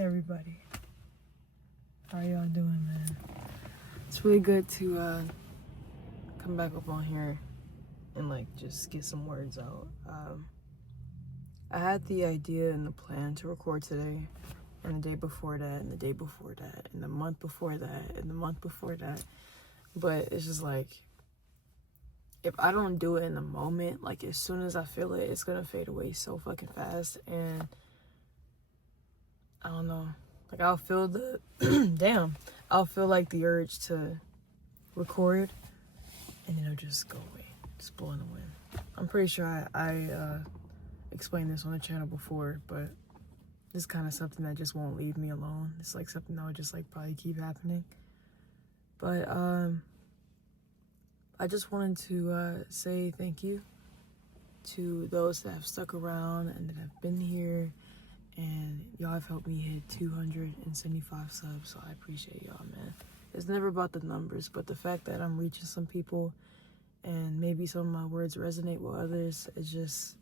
Everybody, how y'all doing, man? It's really good to come back up on here and like just get some words out. I had the idea and the plan to record today, and the day before that, and the day before that, and the month before that, and the month before that. But it's just like, if I don't do it in the moment, like as soon as I feel it, it's gonna fade away so fucking fast. And I don't know, like I'll feel the I'll feel like the urge to record, and then it'll just go away, just blow in the wind. I'm pretty sure I explained this on the channel before, but this is kind of something that just won't leave me alone. It's like something that would just like probably keep happening. But I just wanted to say thank you to those that have stuck around and that have been here, and y'all have helped me hit 275 subs, so I appreciate y'all, man. It's never about the numbers, but the fact that I'm reaching some people and maybe some of my words resonate with others, it just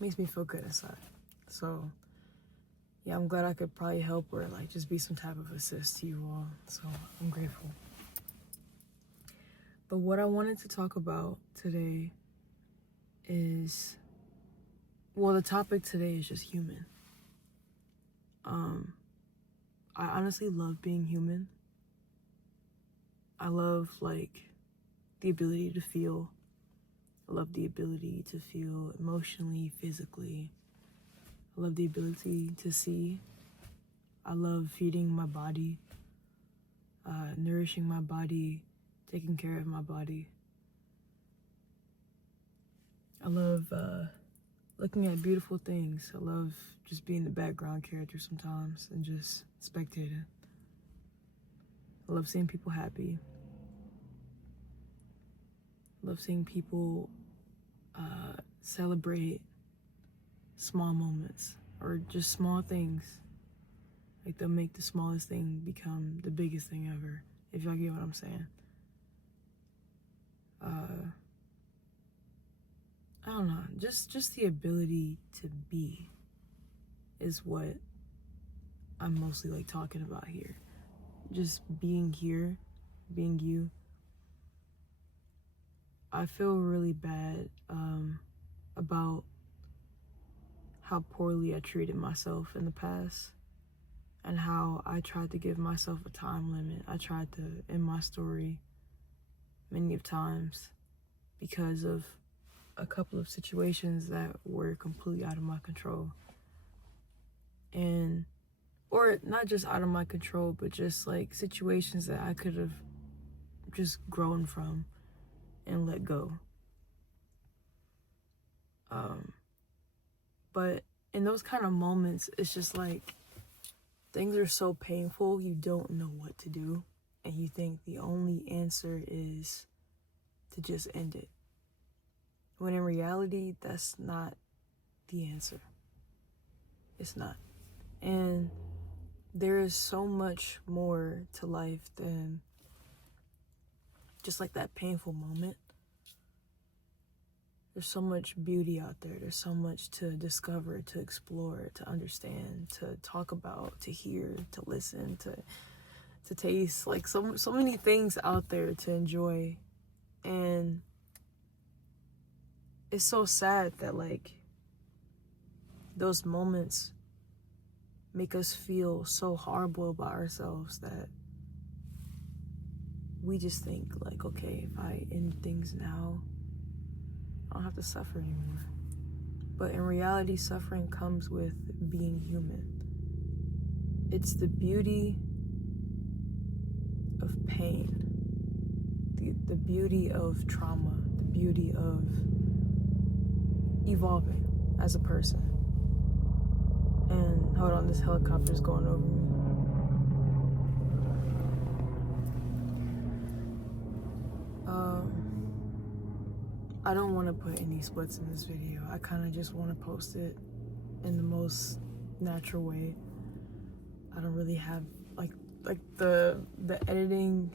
makes me feel good inside. So yeah, I'm glad I could probably help or like just be some type of assist to you all, so I'm grateful. But what I wanted to talk about today is, well, the topic today is just human. I honestly love being human. I love like the ability to feel. I love the ability to feel emotionally, physically. I love the ability to see. I love feeding my body, nourishing my body, taking care of my body. I love looking at beautiful things. I love just being the background character sometimes and just spectating. I love seeing people happy. I love seeing people celebrate small moments or just small things. Like they'll make the smallest thing become the biggest thing ever, if y'all get what I'm saying. I don't know, just the ability to be is what I'm mostly like talking about here. Just being here, being you. I feel really bad about how poorly I treated myself in the past and how I tried to give myself a time limit. I tried to end my story many of times because of a couple of situations that were completely out of my control. And, or not just out of my control, but just like situations that I could have just grown from and let go. But in those kind of moments, it's just like things are so painful, you don't know what to do, and you think the only answer is to just end it. When in reality, that's not the answer. It's not. And there is so much more to life than just like that painful moment. There's so much beauty out there. There's so much to discover, to explore, to understand, to talk about, to hear, to listen, to taste. Like so many things out there to enjoy. And it's so sad that like those moments make us feel so horrible about ourselves that we just think like, okay, if I end things now, I don't have to suffer anymore. But in reality, suffering comes with being human. It's the beauty of pain, the beauty of trauma, the beauty of evolving as a person. And hold on, this helicopter's going over me. I don't want to put any splits in this video. I kind of just want to post it in the most natural way. I don't really have like the editing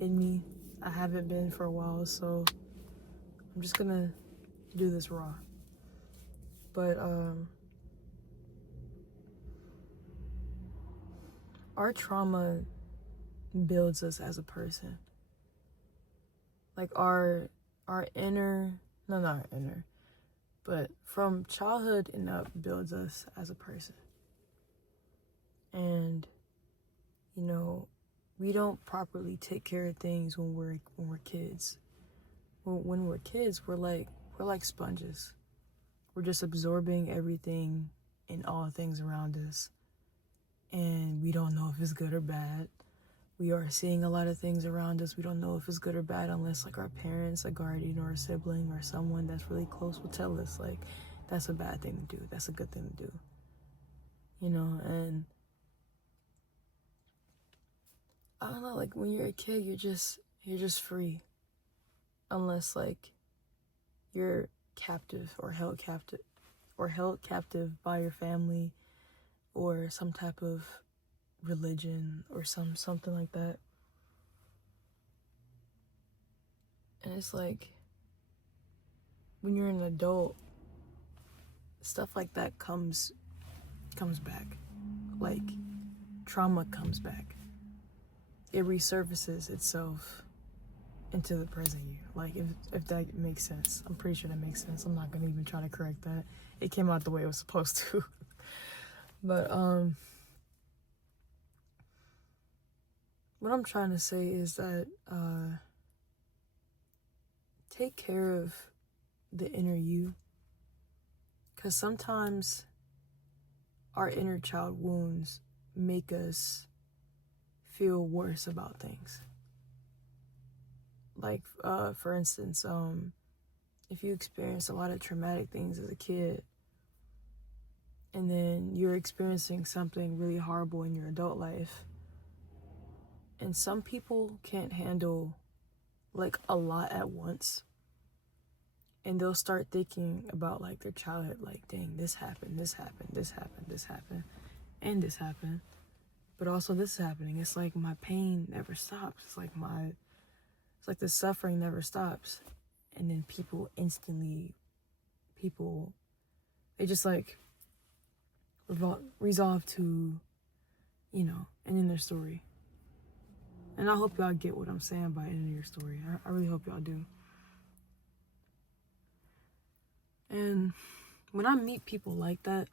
in me. I haven't been for a while, so I'm just gonna do this raw. But our trauma builds us as a person. Like our inner, no, not inner, but from childhood and up builds us as a person. And, you know, we don't properly take care of things when we're kids. When we're kids, we're like sponges. We're just absorbing everything and all things around us. And we don't know if it's good or bad. We are seeing a lot of things around us. We don't know if it's good or bad unless like our parents, a guardian or a sibling or someone that's really close will tell us like that's a bad thing to do. That's a good thing to do. You know, and I don't know, like when you're a kid, you're just free. Unless like you're captive or held captive by your family or some type of religion or something like that. And it's like when you're an adult, stuff like that comes back. Like trauma comes back. It resurfaces itself into the present you. Like if that makes sense. I'm pretty sure that makes sense. I'm not gonna even try to correct that. It came out the way it was supposed to. But what I'm trying to say is that take care of the inner you, because sometimes our inner child wounds make us feel worse about things. Like for instance, if you experience a lot of traumatic things as a kid and then you're experiencing something really horrible in your adult life, and some people can't handle like a lot at once, and they'll start thinking about like their childhood, like, dang, this happened, and this happened, but also this is happening. It's like my pain never stops. It's like the suffering never stops. And then they just like resolve to, you know, ending their story. And I hope y'all get what I'm saying by ending your story. I really hope y'all do. And when I meet people like that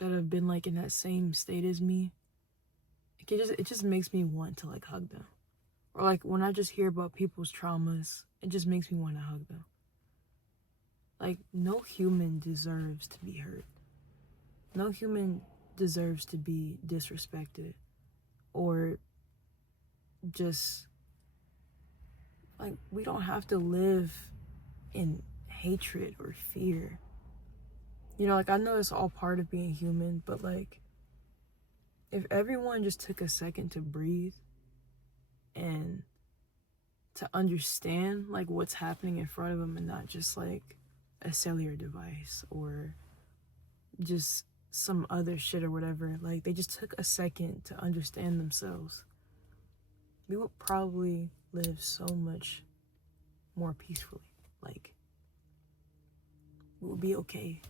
have been like in that same state as me, it just makes me want to like hug them. Or like when I just hear about people's traumas, it just makes me want to hug them. Like no human deserves to be hurt. No human deserves to be disrespected or just like we don't have to live in hatred or fear. You know, like I know it's all part of being human, but like if everyone just took a second to breathe and to understand like what's happening in front of them and not just like a cellular device or just some other shit or whatever, like they just took a second to understand themselves, we would probably live so much more peacefully. Like we would be okay.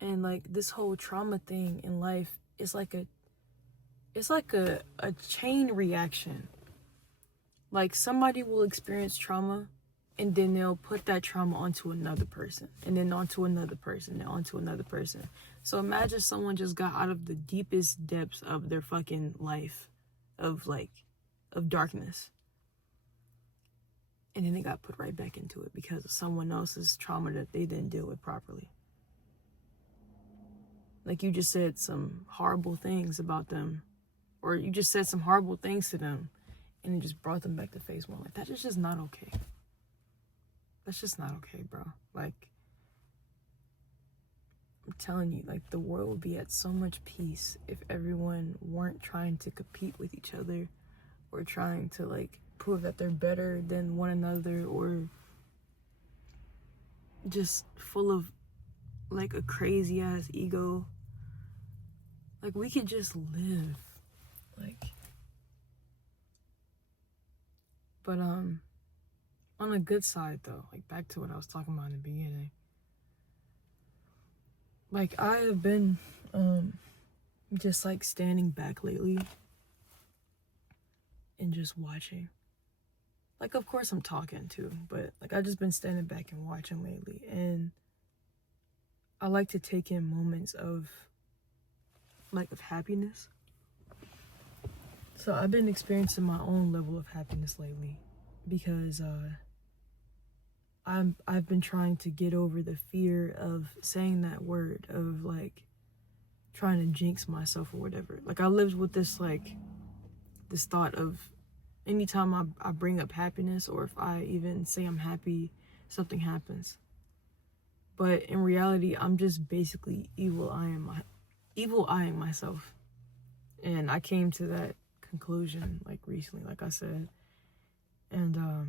And like this whole trauma thing in life is like a chain reaction. Like somebody will experience trauma and then they'll put that trauma onto another person and then onto another person and onto another person. So imagine someone just got out of the deepest depths of their fucking life of darkness. And then they got put right back into it because of someone else's trauma that they didn't deal with properly. Like you just said some horrible things about them, or you just said some horrible things to them, and it just brought them back to phase one. Like that is just not okay. That's just not okay, bro. Like I'm telling you, like the world would be at so much peace if everyone weren't trying to compete with each other or trying to like prove that they're better than one another or just full of like a crazy ass ego. Like we could just live. Like but on a good side though, like back to what I was talking about in the beginning. Like I have been just like standing back lately and just watching. Like, of course I'm talking too, but like I've just been standing back and watching lately, and I like to take in moments of happiness. So I've been experiencing my own level of happiness lately because I've been trying to get over the fear of saying that word, of like trying to jinx myself or whatever. Like, I lived with this thought of anytime I bring up happiness, or if I even say I'm happy, something happens. But in reality, I'm just basically evil eyeing myself. And I came to that conclusion like recently, like I said. And I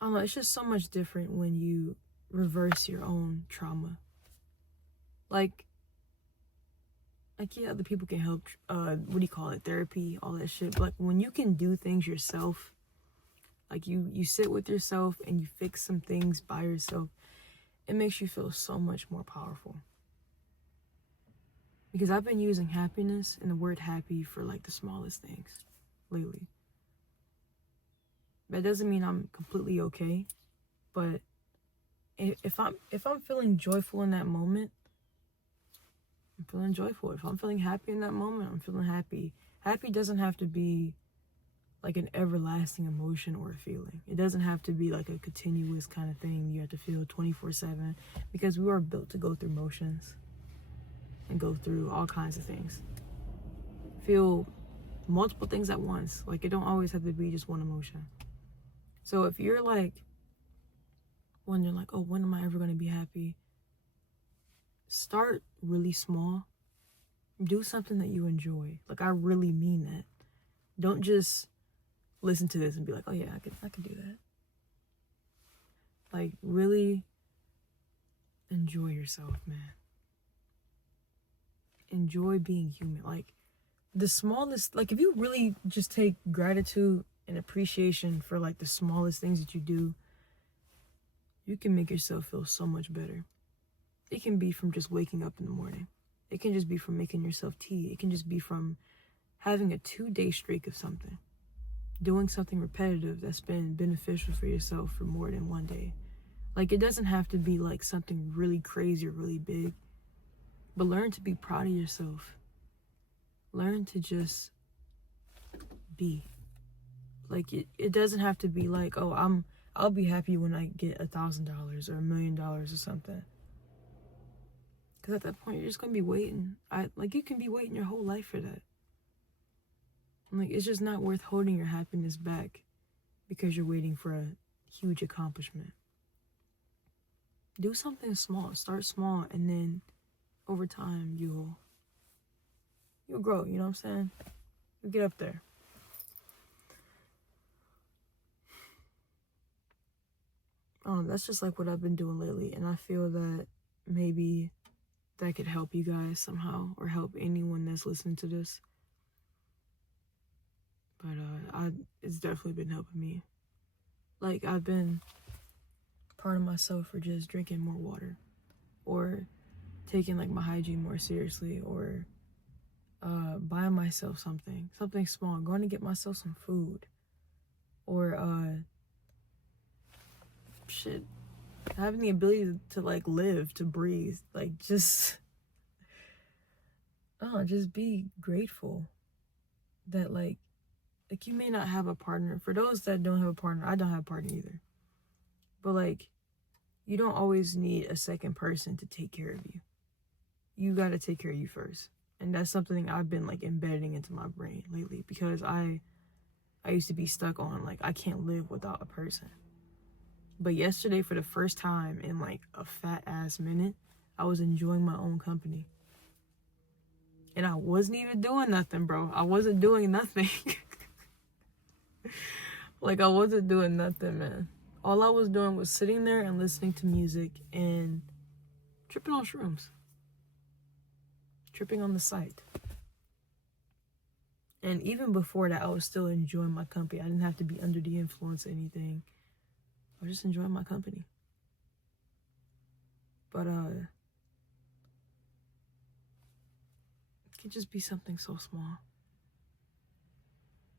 don't know, it's just so much different when you reverse your own trauma. Like yeah, other people can help, therapy, all that shit. But like, when you can do things yourself, like you sit with yourself and you fix some things by yourself, it makes you feel so much more powerful. Because I've been using happiness and the word happy for like the smallest things lately. That doesn't mean I'm completely okay, but if I'm feeling joyful in that moment, I'm feeling joyful. If I'm feeling happy in that moment, I'm feeling happy. Happy doesn't have to be like an everlasting emotion or a feeling. It doesn't have to be like a continuous kind of thing you have to feel 24/7, because we are built to go through motions and go through all kinds of things. Feel multiple things at once. Like, it don't always have to be just one emotion. So if you're like wondering like, oh, when am I ever going to be happy? Start really small. Do something that you enjoy. Like, I really mean that. Don't just listen to this and be like, oh yeah, I could do that. Like, really enjoy yourself, man. Enjoy being human. Like, the smallest, like, if you really just take gratitude and appreciation for like the smallest things that you do, you can make yourself feel so much better. It can be from just waking up in the morning. It can just be from making yourself tea. It can just be from having a 2-day streak of something. Doing something repetitive that's been beneficial for yourself for more than one day. Like, it doesn't have to be like something really crazy or really big. But learn to be proud of yourself. Learn to just be. Like, it doesn't have to be like, oh, I'll be happy when I get $1,000 or $1 million or something. Because at that point, you're just going to be waiting. You can be waiting your whole life for that. Like, it's just not worth holding your happiness back because you're waiting for a huge accomplishment. Do something small. Start small, and then over time, you'll grow. You know what I'm saying? You'll get up there. That's just like what I've been doing lately, and I feel that maybe that could help you guys somehow, or help anyone that's listening to this. But it's definitely been helping me. Like, I've been proud of myself for just drinking more water, or taking like my hygiene more seriously, or buying myself something small, going to get myself some food, or having the ability to like live, to breathe, like just be grateful that like you may not have a partner. For those that don't have a partner, I don't have a partner either, but like, you don't always need a second person to take care of you. You got to take care of you first. And that's something I've been like embedding into my brain lately, because I used to be stuck on like, I can't live without a person. But yesterday, for the first time in like a fat ass minute, I was enjoying my own company. And I wasn't even doing nothing, bro. I wasn't doing nothing. Like, I wasn't doing nothing, man. All I was doing was sitting there and listening to music and tripping on shrooms. Tripping on the site. And even before that, I was still enjoying my company. I didn't have to be under the influence or anything. I was just enjoying my company. But could just be something so small.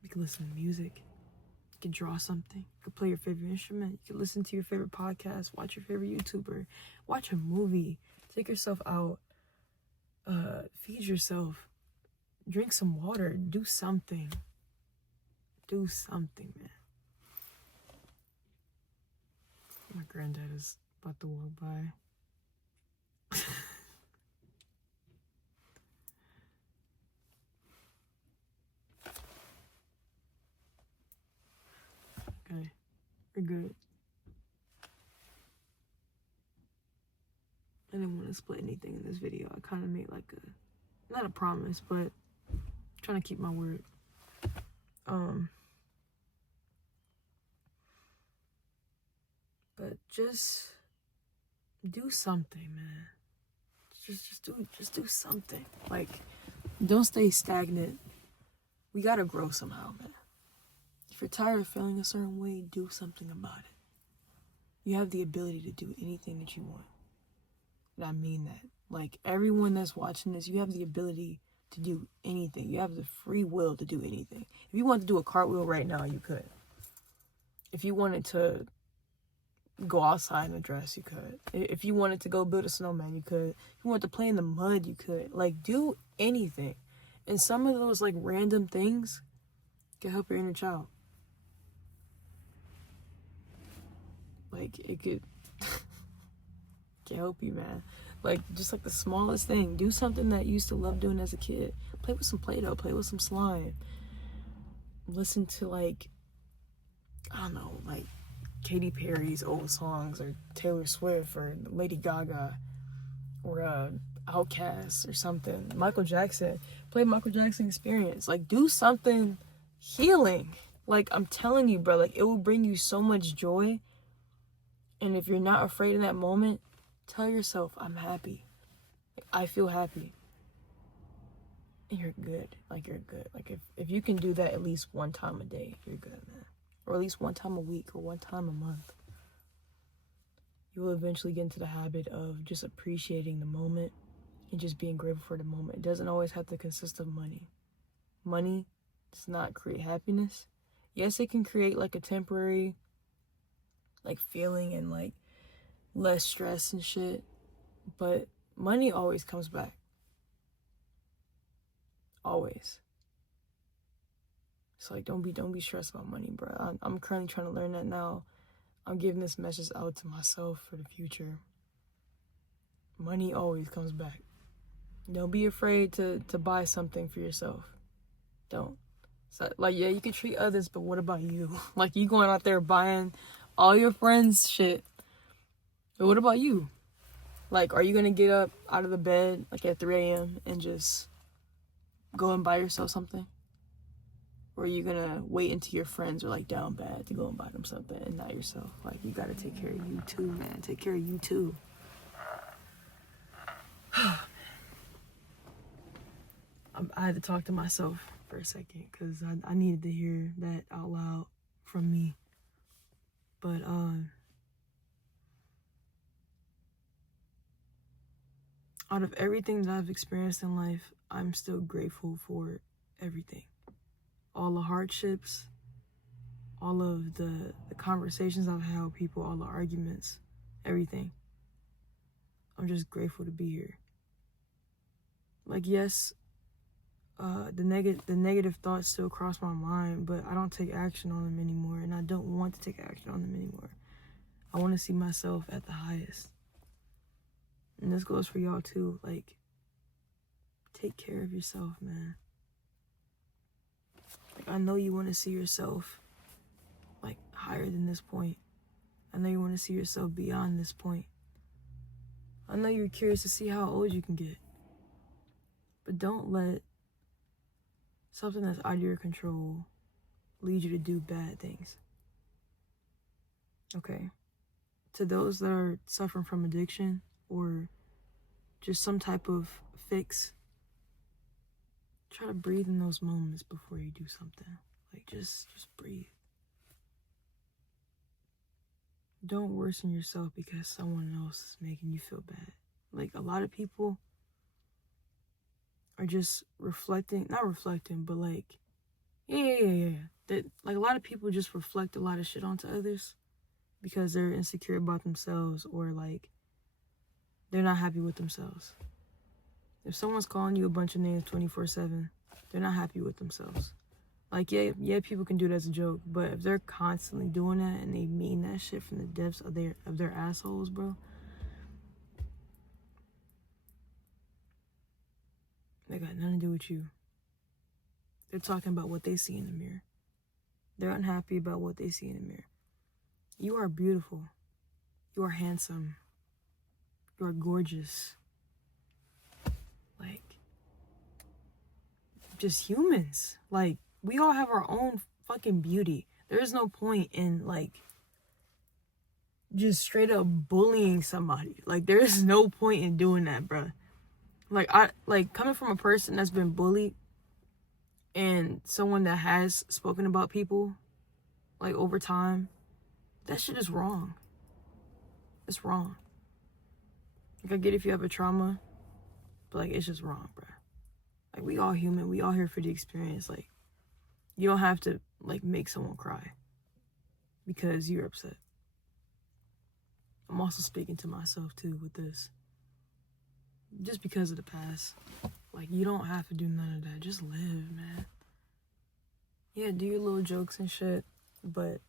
You could listen to music. You could draw something. You could play your favorite instrument. You could listen to your favorite podcast. Watch your favorite YouTuber. Watch a movie. Take yourself out. Feed yourself. Drink some water. Do something. Do something, man. My granddad is about to walk by. Okay, we're good. I didn't want to split anything in this video. I kind of made like not a promise, but trying to keep my word. But just do something, man. Just do something. Like, don't stay stagnant. We gotta grow somehow, man. If you're tired of feeling a certain way, do something about it. You have the ability to do anything that you want. And I mean that. Like, everyone that's watching this, you have the ability to do anything. You have the free will to do anything. If you want to do a cartwheel right now, you could. If you wanted to go outside in a dress, you could. If you wanted to go build a snowman, you could. If you wanted to play in the mud, you could. Like, do anything. And some of those, like, random things can help your inner child. Like, it could can help you, man. Like, just like the smallest thing. Do something that you used to love doing as a kid. Play with some Play-Doh. Play with some slime. Listen to, like, I don't know, like, Katy Perry's old songs, or Taylor Swift, or Lady Gaga, or Outkast, or something. Michael Jackson. Play Michael Jackson Experience. Like, do something healing. Like, I'm telling you, bro, like, it will bring you so much joy. And if you're not afraid in that moment, tell yourself, I'm happy. I feel happy. And you're good. Like, you're good. Like, if you can do that at least one time a day, you're good, man. Or at least one time a week, or one time a month. You will eventually get into the habit of just appreciating the moment and just being grateful for the moment. It doesn't always have to consist of money. Money does not create happiness. Yes, it can create like a temporary like feeling and like less stress and shit, but money always comes back. Always. So like, don't be stressed about money, bro. I'm currently trying to learn that now. I'm giving this message out to myself for the future. Money always comes back. Don't be afraid to buy something for yourself. Don't. So, like, yeah, you can treat others, but what about you? Like, you going out there buying all your friends' shit. But what about you? Like, are you going to get up out of the bed, like, at 3 a.m. and just go and buy yourself something? Or are you going to wait until your friends are, like, down bad to go and buy them something and not yourself? Like, you got to take care of you, too, man. Take care of you, too. I had to talk to myself for a second because I needed to hear that out loud from me. But, out of everything that I've experienced in life, I'm still grateful for everything. All the hardships, all of the conversations I've had with people, all the arguments, everything. I'm just grateful to be here. Like, yes, the negative thoughts still cross my mind, but I don't take action on them anymore, and I don't want to take action on them anymore. I want to see myself at the highest. And this goes for y'all too. Like, take care of yourself, man. Like, I know you want to see yourself, like, higher than this point. I know you want to see yourself beyond this point. I know you're curious to see how old you can get. But don't let something that's out of your control lead you to do bad things. Okay? To those that are suffering from addiction or just some type of fix, try to breathe in those moments before you do something. Like, just breathe. Don't worsen yourself because someone else is making you feel bad. Like, a lot of people are just reflecting, not reflecting, but like, yeah. That, like, a lot of people just reflect a lot of shit onto others because they're insecure about themselves, or like they're not happy with themselves. If someone's calling you a bunch of names 24/7, they're not happy with themselves. Like, yeah, people can do it as a joke, but if they're constantly doing that and they mean that shit from the depths of their assholes, bro, they got nothing to do with you. They're talking about what they see in the mirror. They're unhappy about what they see in the mirror. You are beautiful. You are handsome. You are gorgeous. Like, just humans. Like, we all have our own fucking beauty. There is no point in, like, just straight up bullying somebody. Like, there is no point in doing that, bruh. Like, coming from a person that's been bullied and someone that has spoken about people, like, over time, that shit is wrong. It's wrong. Like, I get if you have a trauma, but, like, it's just wrong, bruh. Like, we all human. We all here for the experience. Like, you don't have to, like, make someone cry because you're upset. I'm also speaking to myself, too, with this. Just because of the past. Like, you don't have to do none of that. Just live, man. Yeah, do your little jokes and shit, but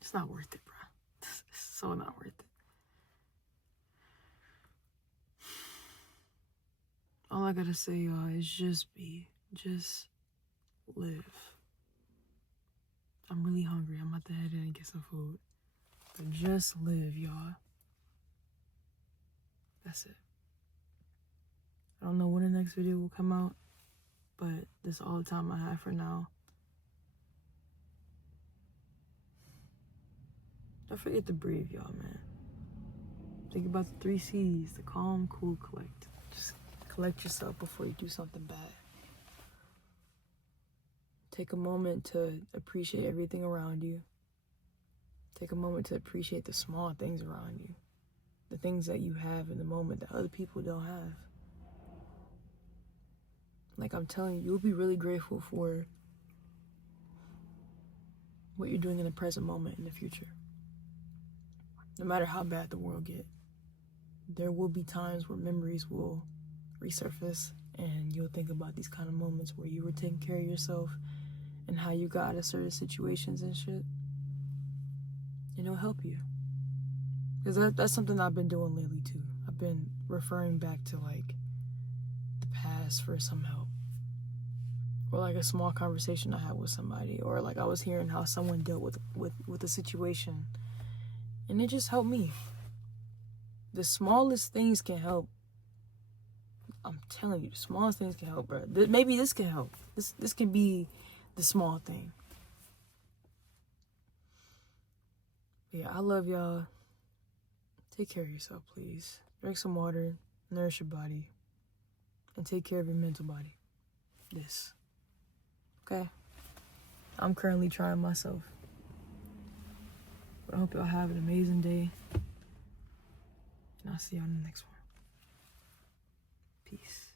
it's not worth it, bro. It's so not worth it. All I gotta say, y'all, is just live. I'm really hungry. I'm about to head in and get some food. But just live, y'all. That's it. I don't know when the next video will come out, but this is all the time I have for now. Don't forget to breathe, y'all, man. Think about the 3 C's: the calm, cool, collect. Just collect yourself before you do something bad. Take a moment to appreciate everything around you. Take a moment to appreciate the small things around you. The things that you have in the moment that other people don't have. Like, I'm telling you, you'll be really grateful for what you're doing in the present moment in the future. No matter how bad the world get, there will be times where memories will resurface and you'll think about these kind of moments where you were taking care of yourself and how you got out of certain situations and shit. And it'll help you. Because that's something I've been doing lately too. I've been referring back to, like, the past for some help. Or, like, a small conversation I had with somebody. Or, like, I was hearing how someone dealt with a situation. And it just helped me. The smallest things can help. I'm telling you, the smallest things can help, bro. Maybe this can help. This can be the small thing. Yeah, I love y'all. Take care of yourself, please. Drink some water, nourish your body, and take care of your mental body. Okay? I'm currently trying myself. But I hope y'all have an amazing day. And I'll see y'all in the next one. Peace.